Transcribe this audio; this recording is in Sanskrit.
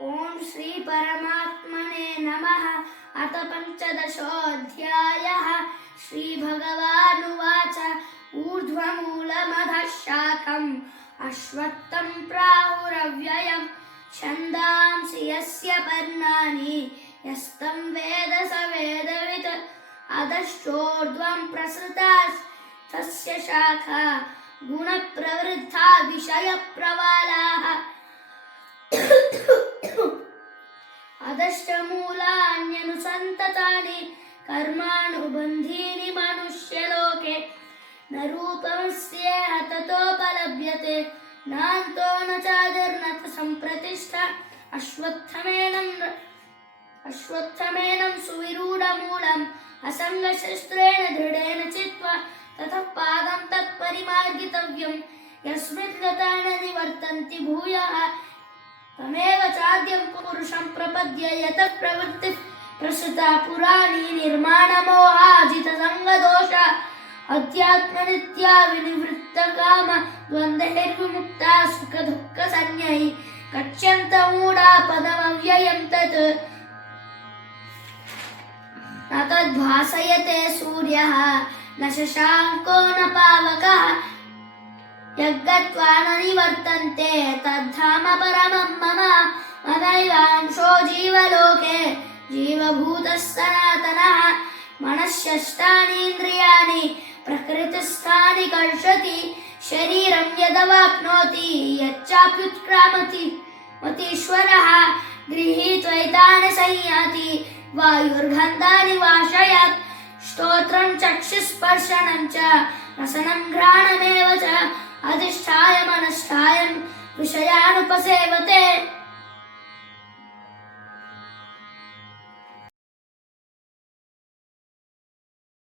ओम श्री परमात्मने नमः। अथ पंचदशोऽध्यायः। श्री भगवानुवाच ऊर्ध्वमूलमधः शाखम् अश्वत्थं प्राहुरव्ययम् छन्दांसि यस्य पर्णानि यस्तं वेद स वेदवित् अधश्चोर्ध्वं प्रसृतास्तस्य शाखा गुणप्रवृद्धा विषयप्रवालाः अधश्चमूलान्यनुसन्ततानि कर्मानुबन्धीनि मनुष्यलोके न रूपमस्येह ततोपलभ्यते नान्तो न चादिर्न च सम्प्रतिष्ठा अश्वत्थमेनं सुविरूढमूलम् असङ्गशस्त्रेण दृढेन चित्वा ततः पादं तत्परिमार्गितव्यम् यस्मिन् गता न निवर्तन्ति भूयः तमेव चाद्यं पुरुषं प्रपद्य यतः प्रवृत्तिः प्रसृता पुराणी निर्माणमोहाजितसङ्गदोष अध्यात्मनित्या विनिवृत्तकाम द्वन्द्वैर्विमुक्ता सुखदुःखसंज्ञैः गच्छन्तमूढा पदमव्ययं तत् न तद्भासयते सूर्यः न शशाङ्को न पावकः यद्गत्वा न निवर्तन्ते तद्धाम परमं मम मदैवांशो जीवलोके जीवभूतः सनातनः मनःषष्ठानीन्द्रियाणि प्रकृतिस्थानि कर्षति शरीरं यदवाप्नोति यच्चाप्युत्क्रामति मतीश्वरः गृहीत्वैतानि संयाति वायुर्गन्धानि वाशयात् स्तोत्रं चक्षुस्पर्शनं च रसनं घ्राणमेव च अधिष्ठाय मनष्ठाय विषयानुपसेवते।